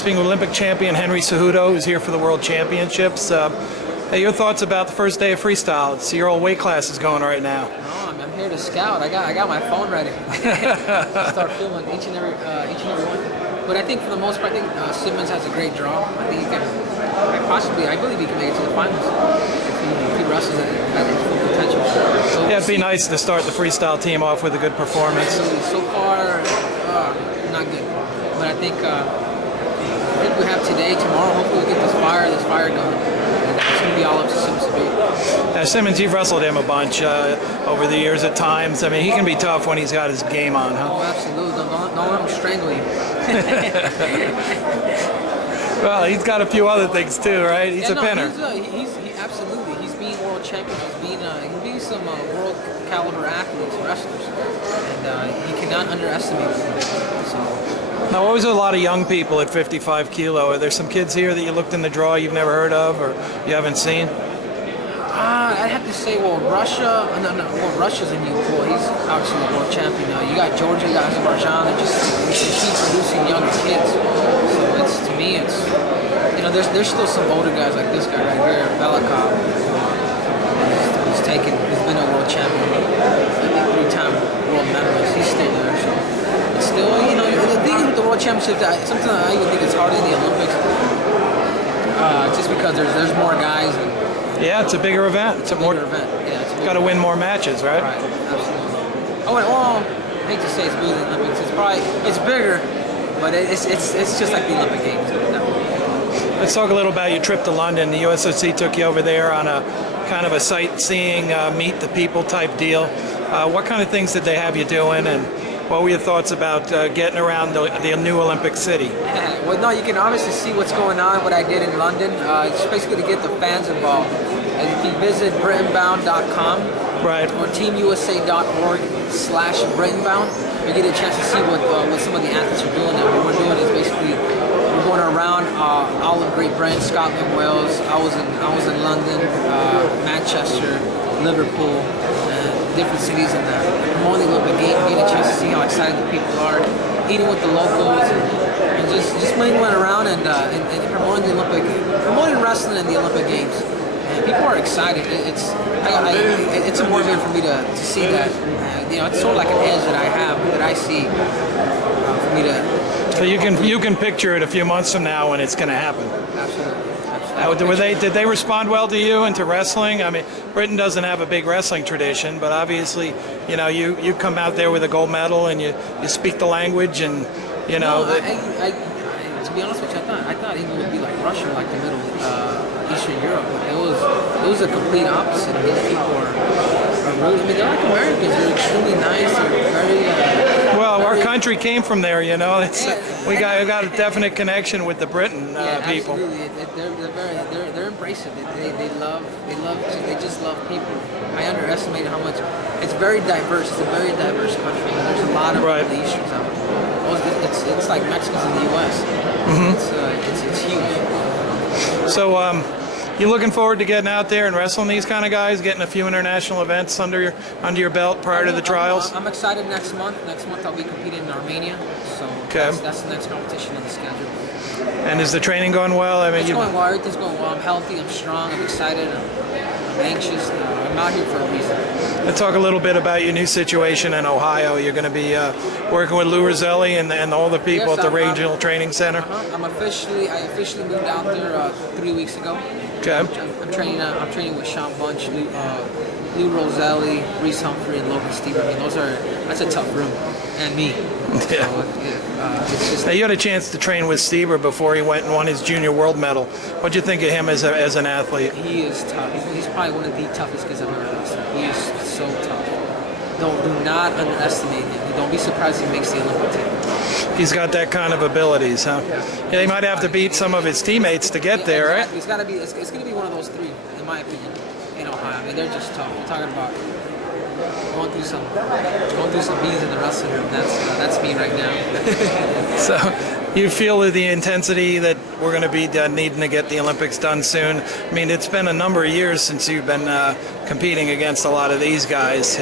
speaking with Olympic champion Henry Cejudo, who's here for the World Championships. Hey, your thoughts about the first day of freestyle? It's your old weight class is going right now. No, I'm here to scout. I got my phone ready. Start filming each and every one. But I think for the most part, I think Simmons has a great draw. I think he can. I believe he can make it to the finals if he wrestles at his full potential. So Yeah, it'd be nice to start the freestyle team off with a good performance. So far, not good. But I think we have today, tomorrow. Hopefully, we get this fire going. It's going to be all up to Simmons to beat. Now, Simmons, you've wrestled him a bunch over the years at times. I mean, he can be tough when he's got his game on, huh? Oh, absolutely. Don't let him strangle you. Well, he's got a few other things too, right? He's a pinner. He absolutely. He's being world champion. He's being some world caliber athletes, wrestlers, and he cannot underestimate them. So. Now, always a lot of young people at 55 kilo. Are there some kids here that you looked in the draw you've never heard of or you haven't seen? I'd have to say, Russia. Well, Russia's a new boy. He's obviously the world champion now. You got Georgia, you got Azerbaijan, and just keep producing younger kids. So to me, there's still some older guys like this guy right here, Velikov, who's been a world champion, I think 3-time world medalist. He's still there. So it's still, the thing with the world championship, sometimes I even think it's harder than the Olympics, just because there's more guys. Yeah, it's a bigger event. It's a bigger event. Yeah, it's got to win more matches, right? Right, absolutely. I hate to say it's bigger than the Olympics. It's bigger, but it's just like the Olympic Games. Let's talk a little about your trip to London. The USOC took you over there on a kind of a sightseeing, meet the people type deal. What kind of things did they have you doing, and what were your thoughts about getting around the new Olympic city? Yeah, well, no, you can obviously see what's going on, what I did in London. It's basically to get the fans involved. And if you visit BritainBound.com right, or teamusa.org/BritainBound, you get a chance to see what some of the athletes are doing. And what we're doing is basically we're going around all of Great Britain, Scotland, Wales. I was in London, Manchester, Liverpool, different cities in promoting the Olympic Games, getting a chance to see how excited the people are, eating with the locals, and just mingling around and promoting wrestling in the Olympic Games. And people are excited. It's a motivation for me to see that. It's sort of like an edge that I have that I see for me to. So you can picture it a few months from now when it's going to happen. Absolutely. Did they respond well to you and to wrestling? I mean, Britain doesn't have a big wrestling tradition, but obviously, you come out there with a gold medal and you speak the language, and No, to be honest with you, I thought England would be like Russia, like the Middle Eastern Europe. It was a complete opposite. I mean, people are really. I mean, they're like Americans. They're extremely nice. They're very. Well, our country came from there, we got a definite connection with the Britain people. Absolutely, they're embracive. They just love people. I underestimated how much. It's very diverse. It's a very diverse country. There's a lot of Middle Easterns out there. It's like Mexicans in the U.S. Mm-hmm. It's huge. So, you looking forward to getting out there and wrestling these kind of guys, getting a few international events under your belt prior to the trials? I'm excited next month. Next month I'll be competing in Armenia. So that's the next competition on the schedule. And is the training going well? I mean, it's going well. Everything's going well. I'm healthy. I'm strong. I'm excited. I'm anxious. I'm out here for a reason. Let's talk a little bit about your new situation in Ohio. You're going to be working with Lou Roselli and all the people at the Regional Training Center. I officially moved out there 3 weeks ago. Okay. I'm training with Sean Bunch, Lou Roselli, Reese Humphrey, and Logan Stieber. I mean, that's a tough room, and me. Yeah. So, now, you had a chance to train with Stieber before he went and won his junior world medal. What'd you think of him as an athlete? He is tough. He's probably one of the toughest kids I've ever wrestled. He is so tough. Do not underestimate him. Don't be surprised if he makes the Olympic team. He's got that kind of abilities, huh? Yeah, he might have to beat some of his teammates to get there, right? It's got to be. It's going to be one of those three, in my opinion, in Ohio. I mean, they're just tough. We're talking about going through some beats in the wrestling room. That's me right now. So, you feel the intensity that we're going to be needing to get the Olympics done soon? I mean, it's been a number of years since you've been competing against a lot of these guys.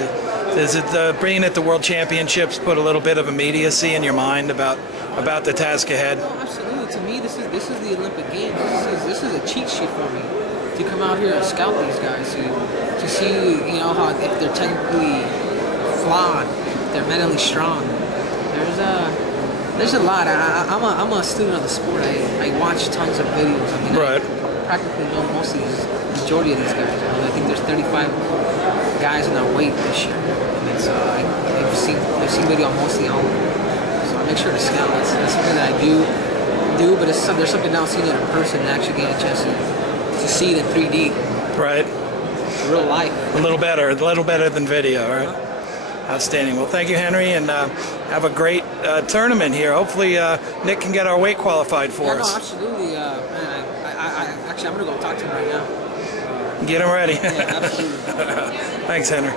Does it being at the World Championships put a little bit of immediacy in your mind about about the task ahead? Oh, absolutely. To me, this is the Olympic Games. This is a cheat sheet for me to come out here and scout these guys to see, you know, how if they're technically flawed, if they're mentally strong. There's a lot. I'm a student of the sport. I watch tons of videos. I mean, Right. I practically know most of these, majority of these guys. I mean, I think there's 35 guys in our weight this year. And so I've seen video on mostly all of them. So I make sure to scout. That's something that I do, but there's something else seeing it in person and actually getting a chance to see it in 3D. Right. Real life. A little better than video, right? Outstanding. Well, thank you, Henry, and have a great tournament here. Hopefully, Nick can get our weight qualified for us. No, absolutely. Man, actually, I'm going to go talk to him right now. Get him ready. Yeah, absolutely. Thanks, Henry.